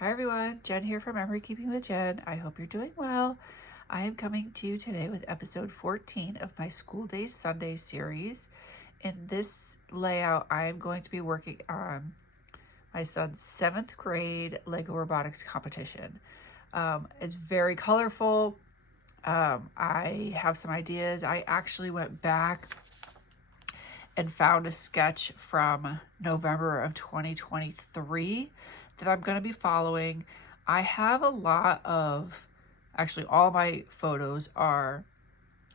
Hi everyone, Jen here from Memory Keeping with Jen. I hope you're doing well. I am coming to you today with episode 14 of my School Days Sunday series. In this layout, I am going to be working on my son's 7th grade Lego robotics competition. It's very colorful. I have some ideas. I actually went back and found a sketch from November of 2023 that I'm going to be following. I have a lot of, actually all my photos are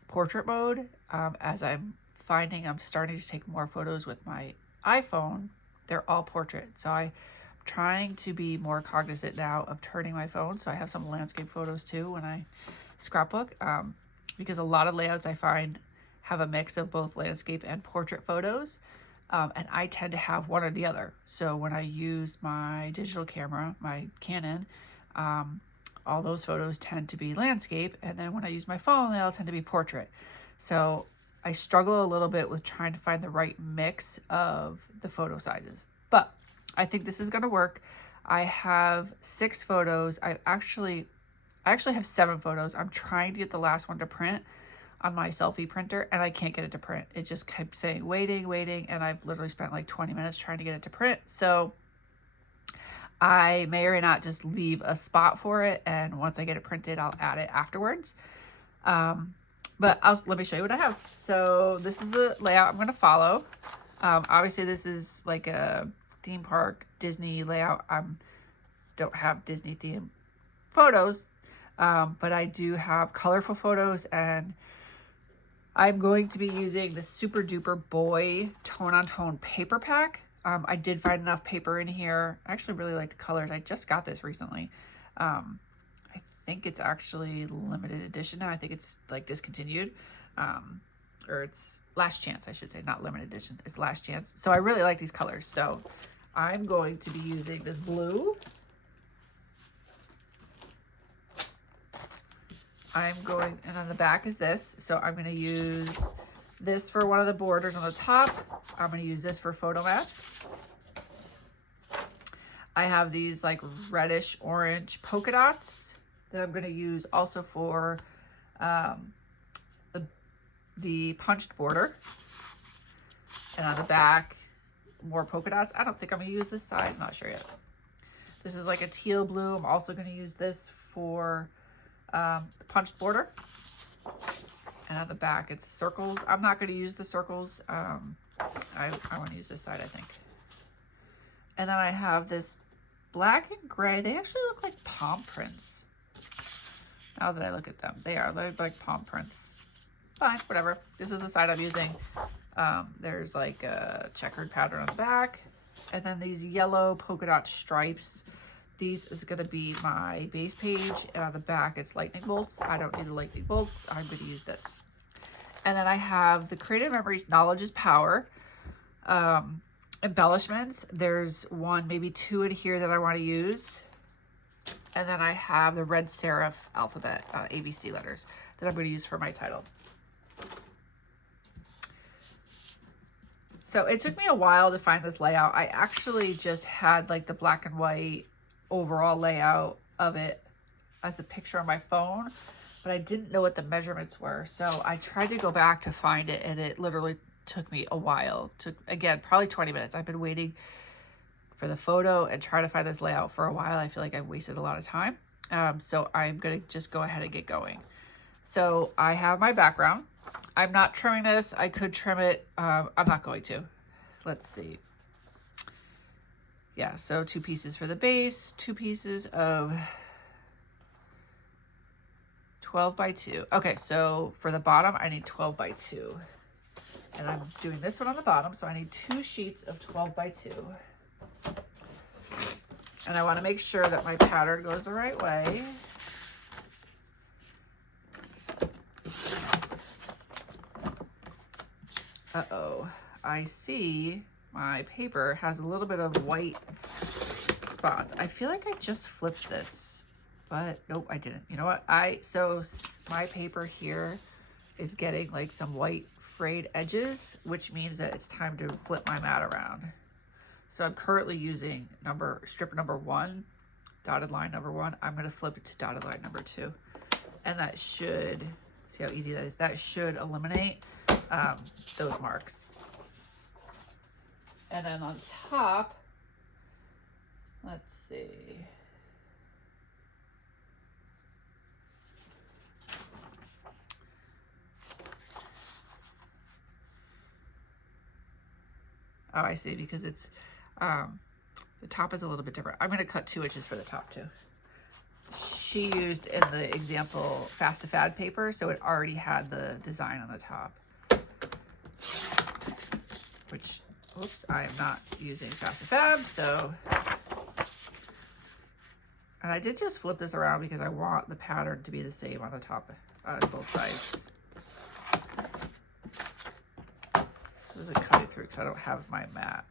portrait mode. As I'm finding I'm starting to take more photos with my iPhone, they're all portrait. So I'm trying to be more cognizant now of turning my phone. So I have some landscape photos too when I scrapbook, because a lot of layouts I find have a mix of both landscape and portrait photos. And I tend to have one or the other. So when I use my digital camera, my Canon, all those photos tend to be landscape. And then when I use my phone, they all tend to be portrait. So I struggle a little bit with trying to find the right mix of the photo sizes. But I think this is going to work. I have 6 photos. I actually have 7 photos. I'm trying to get the last one to print on my selfie printer and I can't get it to print. It just kept saying waiting, and I've literally spent like 20 minutes trying to get it to print. So I may or may not just leave a spot for it, and once I get it printed, I'll add it afterwards. But let me show you what I have. So this is the layout I'm going to follow. Obviously this is like a theme park Disney layout. I don't have Disney themed photos, but I do have colorful photos, and I'm going to be using the Super Duper Boy tone-on-tone paper pack. I did find enough paper in here. I actually really like the colors. I just got this recently. I think it's actually limited edition now. I think it's like discontinued, or it's last chance, I should say, not limited edition. It's last chance. So I really like these colors. So I'm going to be using this blue. And on the back is this. So I'm going to use this for one of the borders on the top. I'm going to use this for photo mats. I have these like reddish orange polka dots that I'm going to use also for the punched border. And on the back, more polka dots. I don't think I'm going to use this side. I'm not sure yet. This is like a teal blue. I'm also going to use this for the punched border. And on the back it's circles. I'm not going to use the circles. I want to use this side, I think. And then I have this black and gray. They actually look like palm prints. Now that I look at them, they're like palm prints. Fine, whatever. This is the side I'm using. There's like a checkered pattern on the back, and then these yellow polka dot stripes. These is going to be my base page, and on the back it's lightning bolts. I don't need the lightning bolts. I'm going to use this. And then I have the Creative Memories Knowledge is Power embellishments. There's 1, maybe 2 in here that I want to use. And then I have the red serif alphabet, ABC letters, that I'm going to use for my title. So it took me a while to find this layout. I actually just had like the black and white overall layout of it as a picture on my phone, but I didn't know what the measurements were. So I tried to go back to find it, and it literally took me a while. Took, again, probably 20 minutes. I've been waiting for the photo and trying to find this layout for a while. I feel like I've wasted a lot of time. So I'm going to just go ahead and get going. So I have my background. I'm not trimming this. I could trim it. I'm not going to. Let's see. Yeah, so 2 pieces for the base, 2 pieces of 12 by 2. Okay, so for the bottom, I need 12 by 2. And I'm doing this one on the bottom, so I need 2 sheets of 12 by 2. And I want to make sure that my pattern goes the right way. Uh-oh, I see my paper has a little bit of white spots. I feel like I just flipped this, but nope, I didn't. You know what? So my paper here is getting like some white frayed edges, which means that it's time to flip my mat around. So I'm currently using strip number 1 dotted line number 1, I'm going to flip it to dotted line number 2. And that should, see how easy that is? That should eliminate those marks. And then on top, let's see. Oh, I see, because it's, the top is a little bit different. I'm going to cut 2 inches for the top too. She used in the example Fast to Fad paper, so it already had the design on the top. Which, oops, I am not using Fast to Fad, so. And I did just flip this around because I want the pattern to be the same on the top, on both sides. So this is cutting through because I don't have my mat.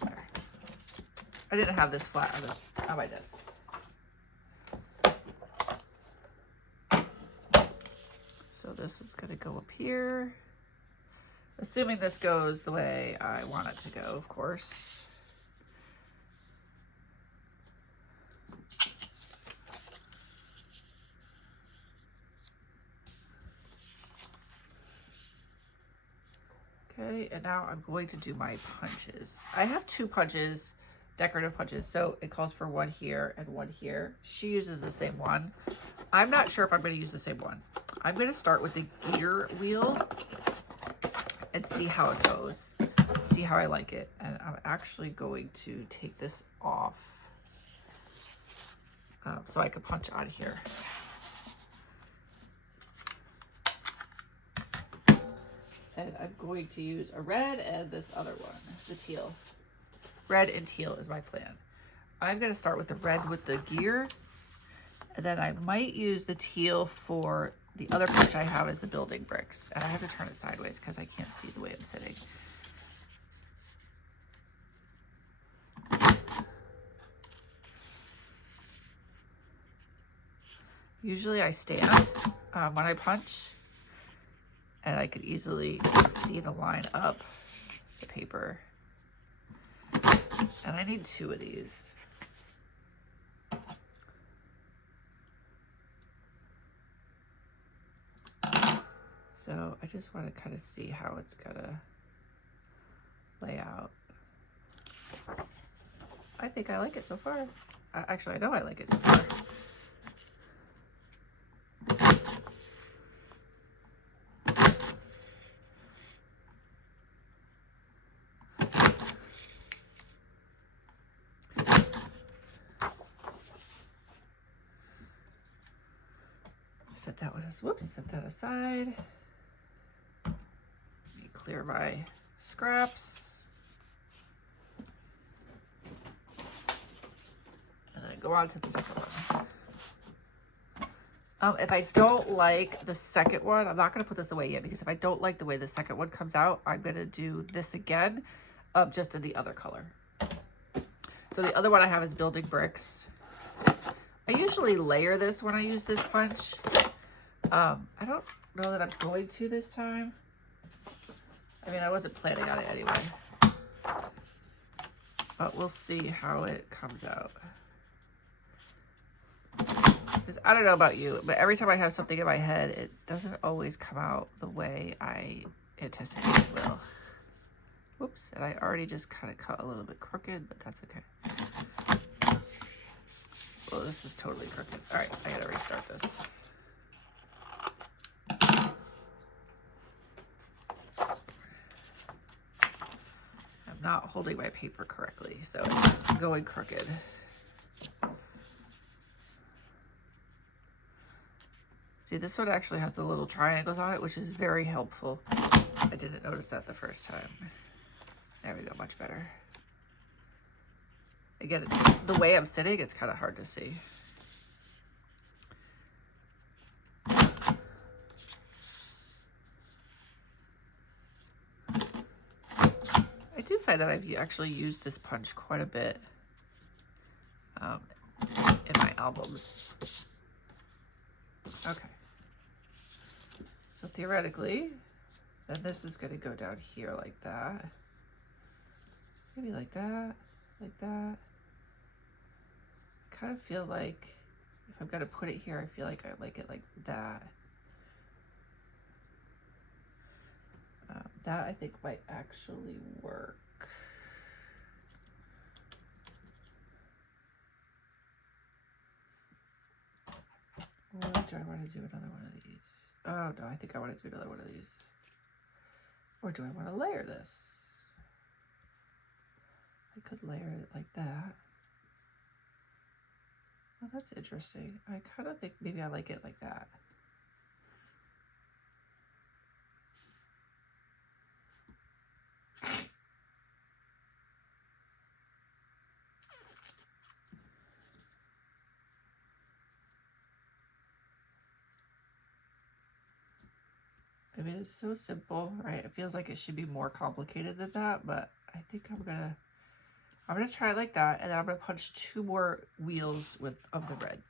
There. I didn't have this flat on my desk. So this is going to go up here. Assuming this goes the way I want it to go, of course. Okay, and now I'm going to do my punches. I have 2 punches, decorative punches, so it calls for 1 here and 1 here. She uses the same one. I'm not sure if I'm going to use the same one. I'm going to start with the gear wheel and see how it goes. See how I like it. And I'm actually going to take this off so I can punch on here. And I'm going to use a red and this other one, the teal. Red and teal is my plan. I'm going to start with the red with the gear, and then I might use the teal for the other punch I have is the building bricks. And I have to turn it sideways because I can't see the way I'm sitting. Usually I stand when I punch, and I could easily see the line up the paper. And I need 2 of these. So I just want to kind of see how it's gonna lay out. I think I like it so far. Actually, I know I like it so far. Set that one, whoops, set that aside. Let me clear my scraps. And then go on to the second one. If I don't like the second one, I'm not going to put this away yet, because if I don't like the way the second one comes out, I'm going to do this again, just in the other color. So the other one I have is building bricks. I usually layer this when I use this punch. I don't know that I'm going to this time. I mean, I wasn't planning on it anyway. But we'll see how it comes out. Because I don't know about you, but every time I have something in my head, it doesn't always come out the way I anticipate it will. Whoops, and I already just kind of cut a little bit crooked, but that's okay. Well, this is totally crooked. All right, I gotta restart this. I'm not holding my paper correctly, so it's going crooked. See, this one actually has the little triangles on it, which is very helpful. I didn't notice that the first time. There we go, much better. Again, the way I'm sitting, it's kind of hard to see. I do find that I've actually used this punch quite a bit in my albums. Okay. So theoretically, then this is going to go down here like that. Maybe like that, like that. kind of feel like if I'm gonna put it here, I feel like I like it like that. That I think might actually work. Or do I want to do another one of these? Oh no, I think I want to do another one of these. Or do I want to layer this? I could layer it like that. Well, that's interesting. I kind of think maybe I like it like that. I mean, it's so simple, right? It feels like it should be more complicated than that, but I think I'm gonna try it like that, and then I'm gonna punch 2 more wheels of the red.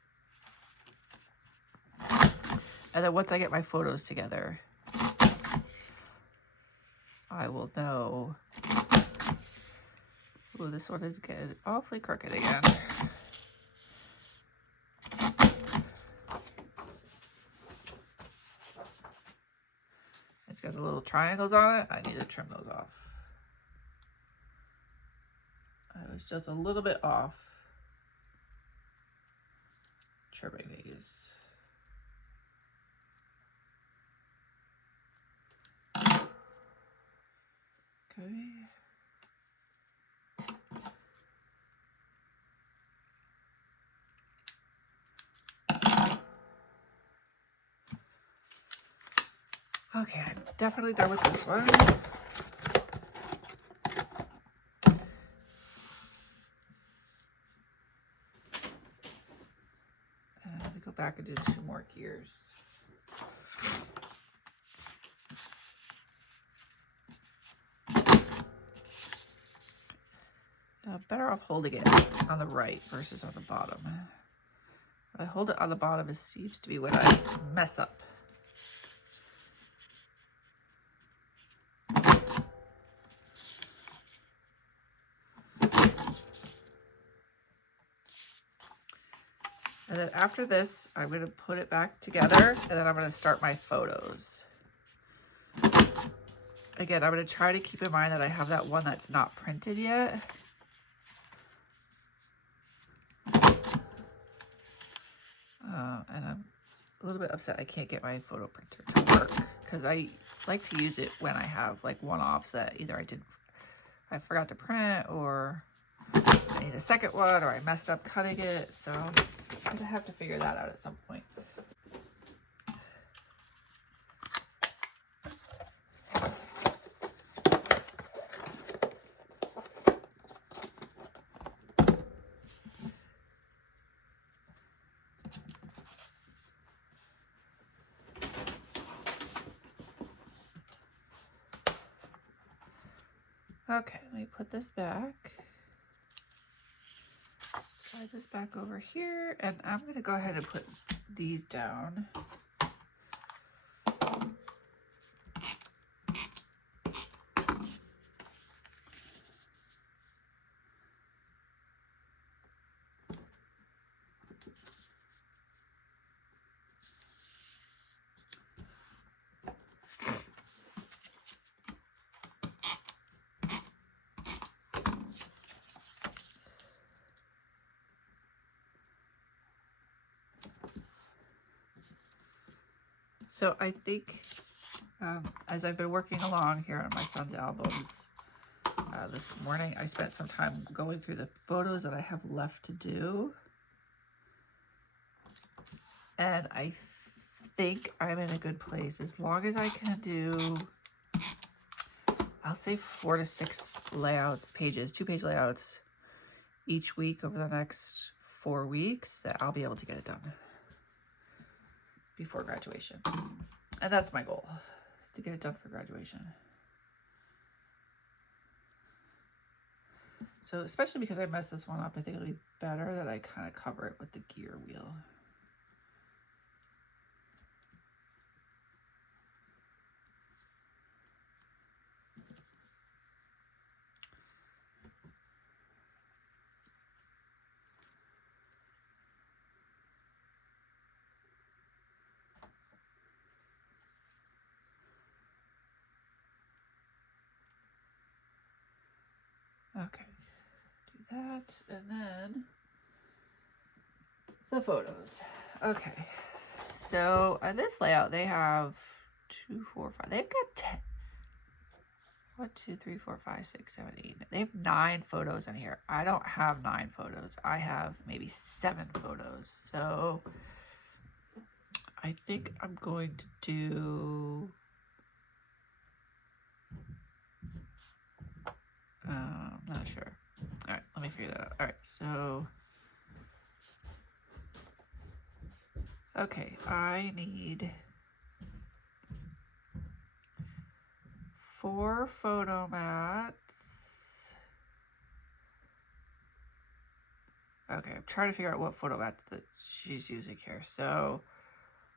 And then once I get my photos together, I will know. Oh, this one is good. Awfully crooked again. It's got the little triangles on it. I need to trim those off. I was just a little bit off trimming these. Okay. Okay, I'm definitely done with this one. And I'm gonna go back and do 2 more gears. Better off holding it on the right versus on the bottom. When I hold it on the bottom, it seems to be when I mess up. And then after this, I'm going to put it back together, and then I'm going to start my photos. Again, I'm going to try to keep in mind that I have that one that's not printed yet. And I'm a little bit upset I can't get my photo printer to work, because I like to use it when I have like one-offs that either I forgot to print, or I need a second one, or I messed up cutting it. So I'm going to have to figure that out at some point. Okay, let me put this back. Slide this back over here, and I'm going to go ahead and put these down. So I think as I've been working along here on my son's albums, this morning I spent some time going through the photos that I have left to do. And I think I'm in a good place. As long as I can do, I'll say 4 to 6 layouts, pages, 2-page layouts each week over the next 4 weeks, that I'll be able to get it done before graduation. And that's my goal, is to get it done for graduation. So especially because I messed this one up, I think it'll be better that I kind of cover it with the gear wheel. that, and then the photos. Okay, so on this layout, they have 2, 4, 5. They've got 10. 1, 2, 3, 4, 5, 6, 7, 8. They have 9 photos in here. I don't have 9 photos. I have maybe 7 photos. So I think I'm going to do I'm not sure. All right, let me figure that out. All right, so okay, I need 4 photo mats. Okay, I'm trying to figure out what photo mats that she's using here. So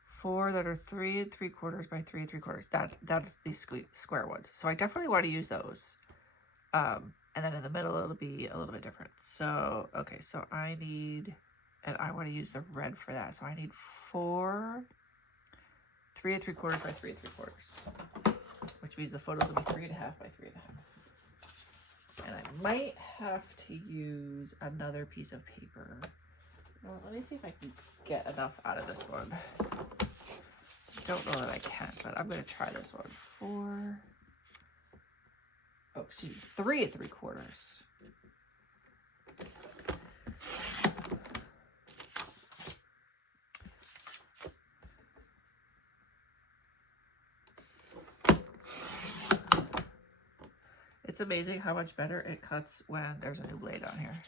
4 that are 3 3/4 by 3 3/4. That is these square ones. So I definitely want to use those. And then in the middle it'll be a little bit different. So okay, so I need, and I want to use the red for that. So I need 4 3 3/4 by 3 3/4, which means the photos will be 3.5 by 3.5. And I might have to use another piece of paper. Well, let me see if I can get enough out of this one. I don't know that I can, but I'm going to try this one. 3 3/4. It's amazing how much better it cuts when there's a new blade on here.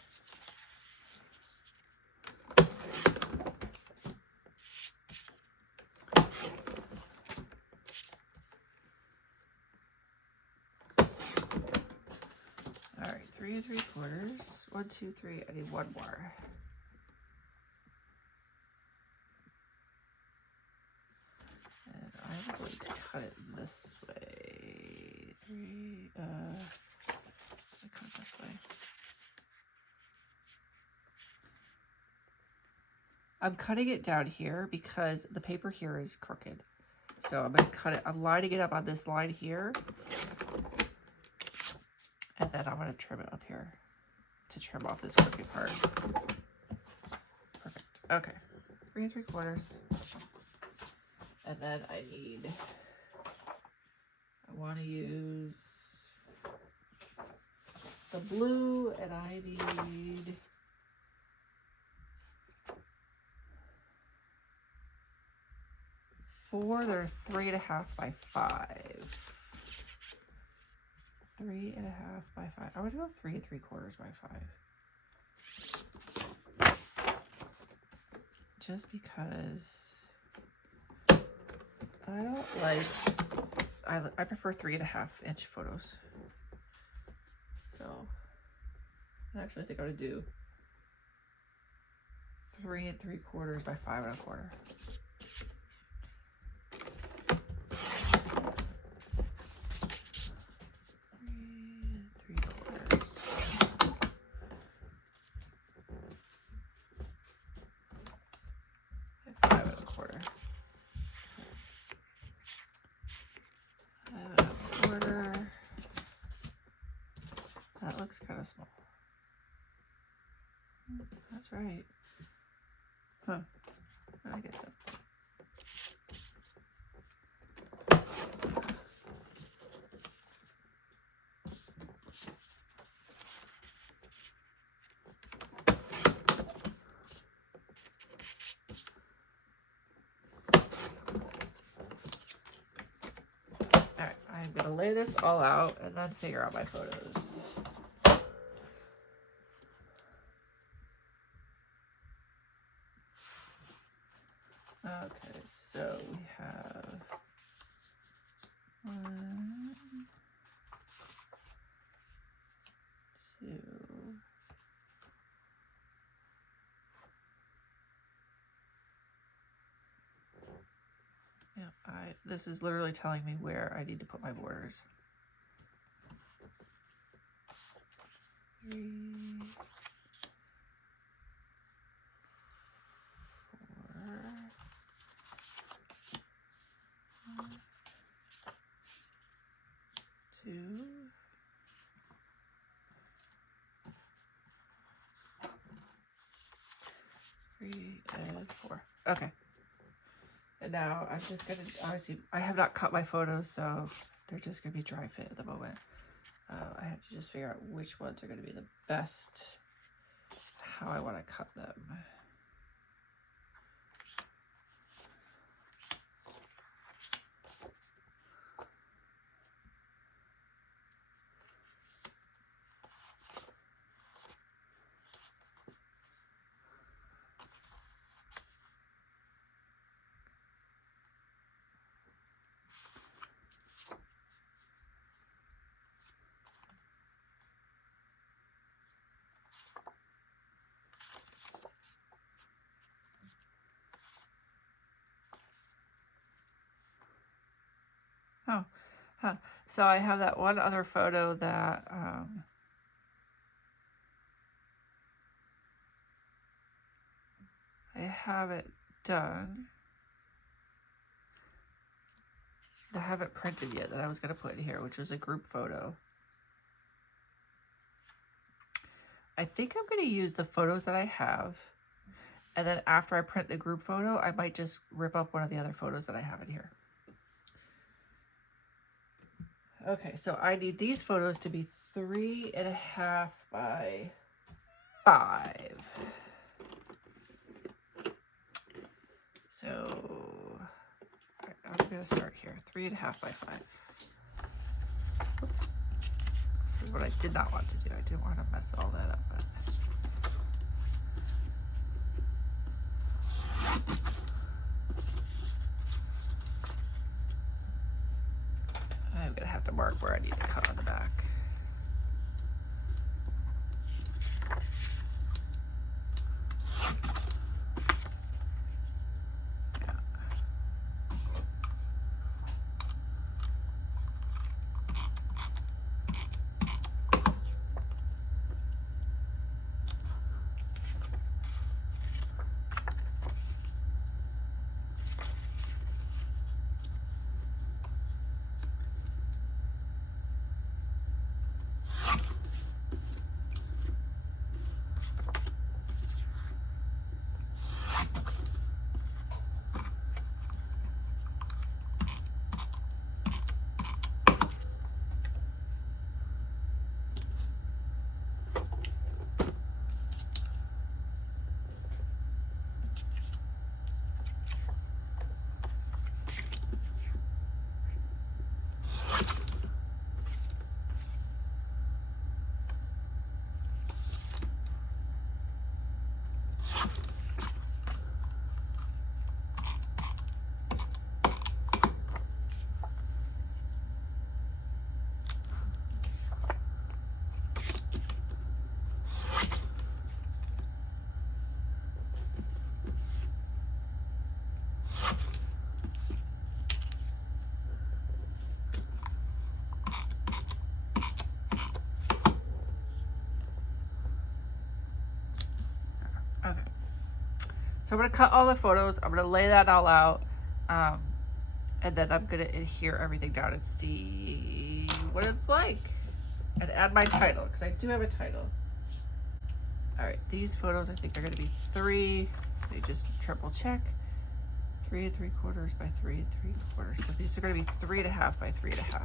All right, 3 3/4. 1, 2, 3. I need 1 more. And I'm going to cut it this way. 3. Cut this way. I'm cutting it down here because the paper here is crooked. So I'm going to cut it. I'm lining it up on this line here. And then I'm going to trim it up here to trim off this crooked part. Perfect. Okay. 3 3/4. And then I want to use the blue, and I need 4 that are 3.5 by 5. 3.5 by 5. I would go 3 3/4 by 5. Just because I don't like, I prefer 3.5-inch photos. So I actually think I would do 3 3/4 by 5 1/4. 5 1/4. That looks kind of small. That's right. Huh. I guess so. Alright, I'm going to lay this all out and then figure out my photos. Okay, so we have 1, 2. Yeah, this is literally telling me where I need to put my borders. 3, 4. 1, 2. 3 and 4. Okay. And now I'm just gonna, obviously, I have not cut my photos, so they're just gonna be dry fit at the moment. I have to just figure out which ones are gonna be the best, how I want to cut them. Oh, huh. So I have that one other photo that I haven't done. I haven't printed yet that I was going to put in here, which was a group photo. I think I'm going to use the photos that I have. And then after I print the group photo, I might just rip up one of the other photos that I have in here. Okay, so I need these photos to be 3.5 by 5. So I'm going to start here, 3.5 by 5. Oops. This is what I did not want to do. I didn't want to mess all that up. But I'm going to have to mark where I need to cut on the back. Okay. So I'm going to cut all the photos. I'm going to lay that all out. And then I'm going to adhere everything down and see what it's like. And add my title, because I do have a title. All right, these photos I think are going to be 3. Let me just triple check. 3 3/4 by 3 3/4. So these are going to be 3.5 by 3.5.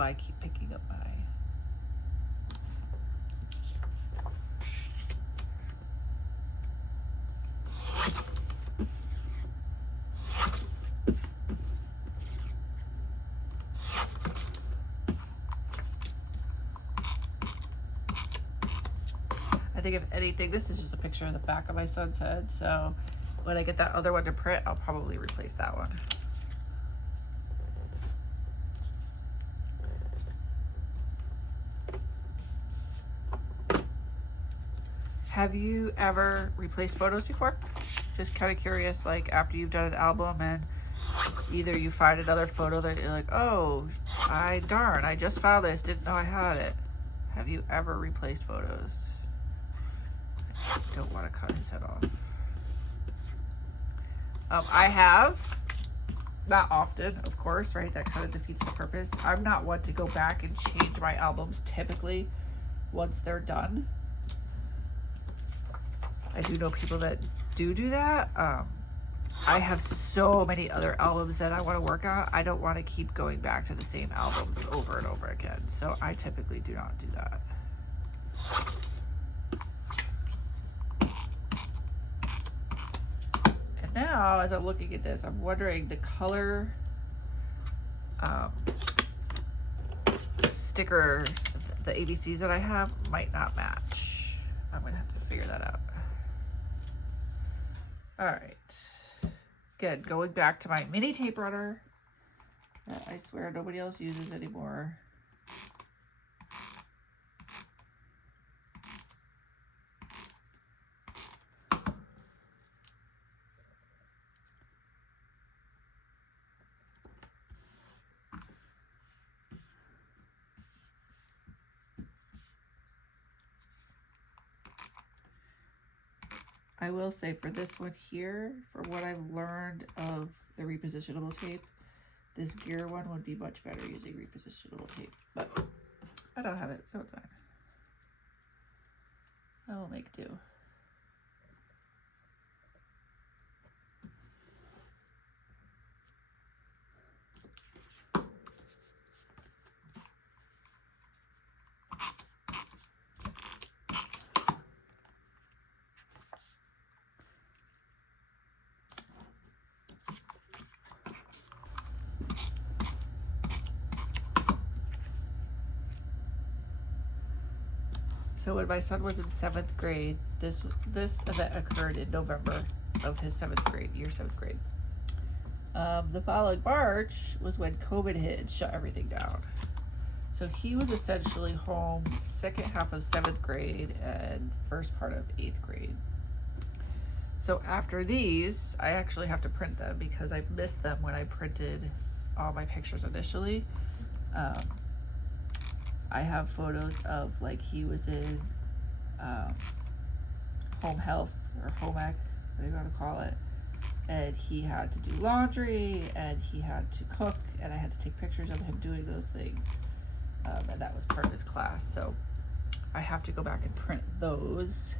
I keep picking up my I think if anything, this is just a picture of the back of my son's head, so when I get that other one to print, I'll probably replace that one. Have you ever replaced photos before? Just kind of curious, like after you've done an album and Either you find another photo that you're like, oh, darn, I just found this, didn't know I had it. Have you ever replaced photos? I don't want to cut his head off. I have, not often, of course, right? That kind of defeats the purpose. I'm not one to go back and change my albums typically once they're done. I do know people that do that. I have so many other albums that I want to work on. I don't want to keep going back to the same albums over and over again. So I typically do not do that. And now, as I'm looking at this, I'm wondering the color stickers, the ABCs that I have might not match. I'm going to have to figure that out. All right. Good. Going back to my mini tape runner that I swear nobody else uses anymore. I will say for this one here, for what I've learned of the repositionable tape, this Gear one would be much better using repositionable tape, but I don't have it, so it's fine. I will make do. So when my son was in 7th grade, this event occurred in November of his 7th grade, year 7th grade. The following March was when COVID hit and shut everything down. So he was essentially home second half of 7th grade and first part of 8th grade. So after these, I actually have to print them because I missed them when I printed all my pictures initially. I have photos of like he was in home health or home ec, whatever you want to call it, and he had to do laundry and he had to cook, and I had to take pictures of him doing those things, and that was part of his class. So I have to go back and print those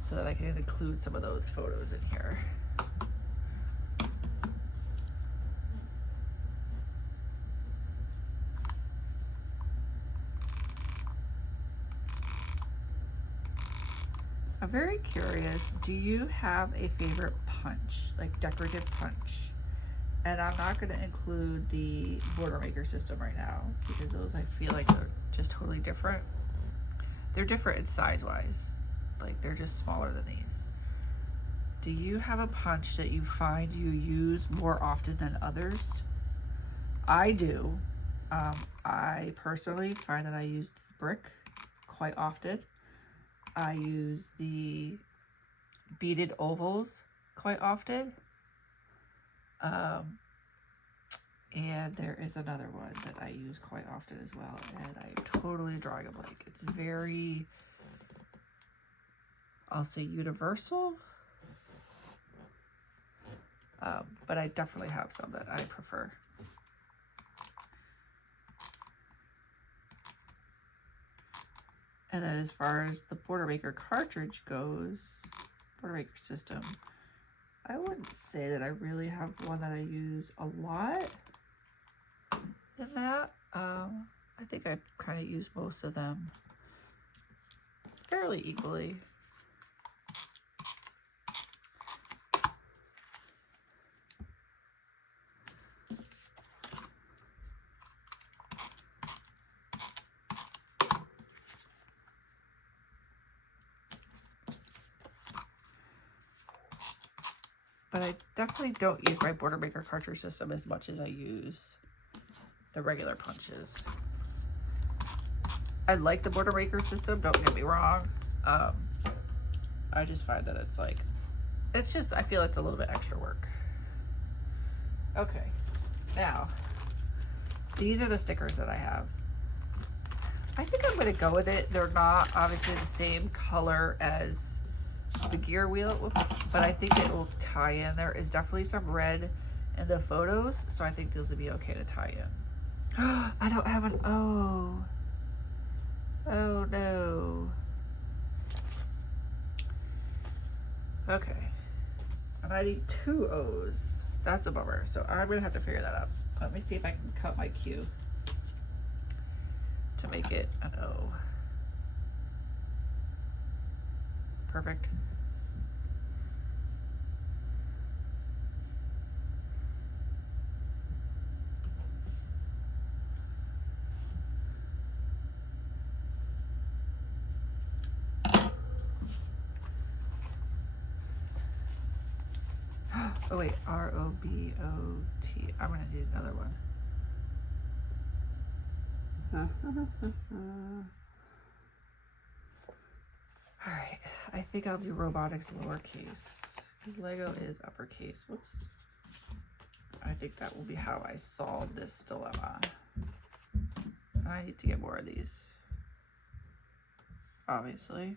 so that I can include some of those photos in here. I'm very curious, do you have a favorite punch, like decorative punch? And I'm not going to include the border maker system right now because those I feel like are just totally different. They're different in size wise, like they're just smaller than these. Do you have a punch that you find you use more often than others? I do. I personally find that I use brick quite often. I use the beaded ovals quite often. And there is another one that I use quite often as well. And I'm totally drawing a blank. It's very, I'll say universal. But I definitely have some that I prefer. And then as far as the border maker cartridge goes, border maker system, I wouldn't say that I really have one that I use a lot in that. I think I kind of use most of them fairly equally. But I definitely don't use my border maker cartridge system as much as I use the regular punches. I like the border maker system, don't get me wrong. I just find that it's like, it's just, I feel it's a little bit extra work. Okay, now these are the stickers that I have. I think I'm going to go with it. They're not obviously the same color as the Gear Wheel, whoops, but I think it will tie in. There is definitely some red in the photos, so I think these will be okay to tie in. I don't have an O. Oh no. Okay. And I need 2 O's. That's a bummer. So I'm going to have to figure that out. Let me see if I can cut my Q to make it an O. Perfect. Oh wait, R-O-B-O-T. I'm gonna need another one. All right, I think I'll do robotics lowercase because Lego is uppercase. Whoops. I think that will be how I solve this dilemma. I need to get more of these, obviously.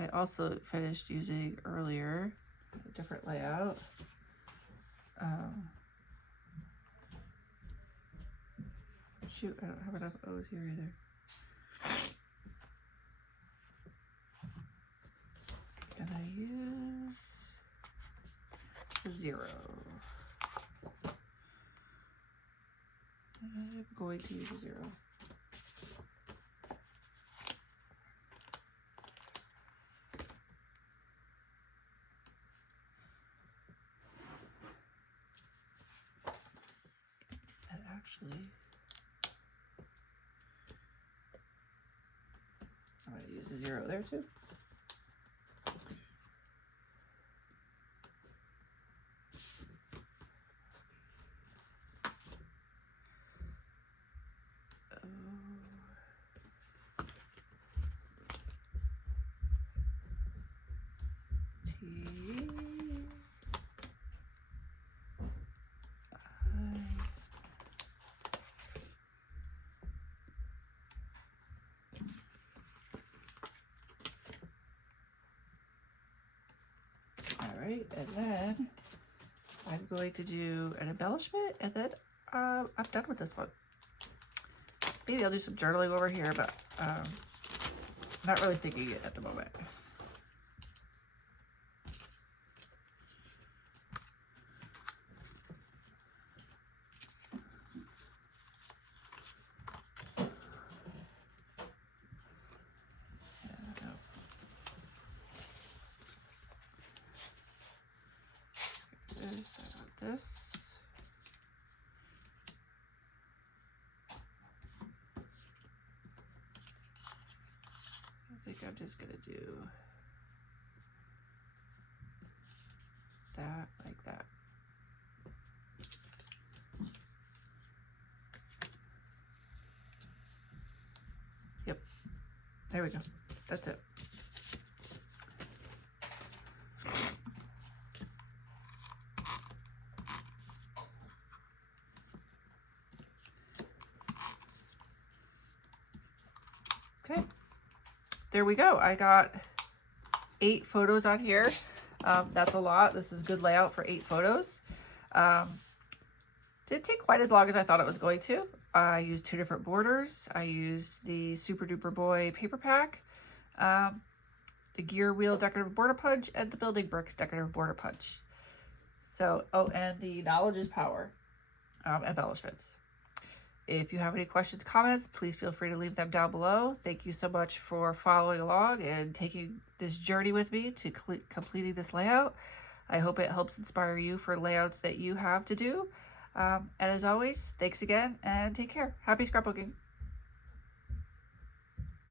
I also finished using earlier a different layout. Shoot, I don't have enough O's here either. And I use 0. I'm going to use a 0. And actually, I'm going to use a 0 there too. Alright, and then I'm going to do an embellishment, and then I'm done with this one. Maybe I'll do some journaling over here, but not really thinking it at the moment. This. I think I'm just gonna do that like that. Yep, there we go. That's it. Okay, there we go. I got 8 photos on here. That's a lot. This is good layout for 8 photos. Didn't take quite as long as I thought it was going to. I used 2 different borders. I used the Super Duper Boy paper pack, the Gear Wheel Decorative Border Punch, and the Building Bricks Decorative Border Punch. So, oh, and the Knowledge is Power embellishments. If you have any questions, comments, please feel free to leave them down below. Thank you so much for following along and taking this journey with me to completing this layout. I hope it helps inspire you for layouts that you have to do. And as always, thanks again and take care. Happy scrapbooking.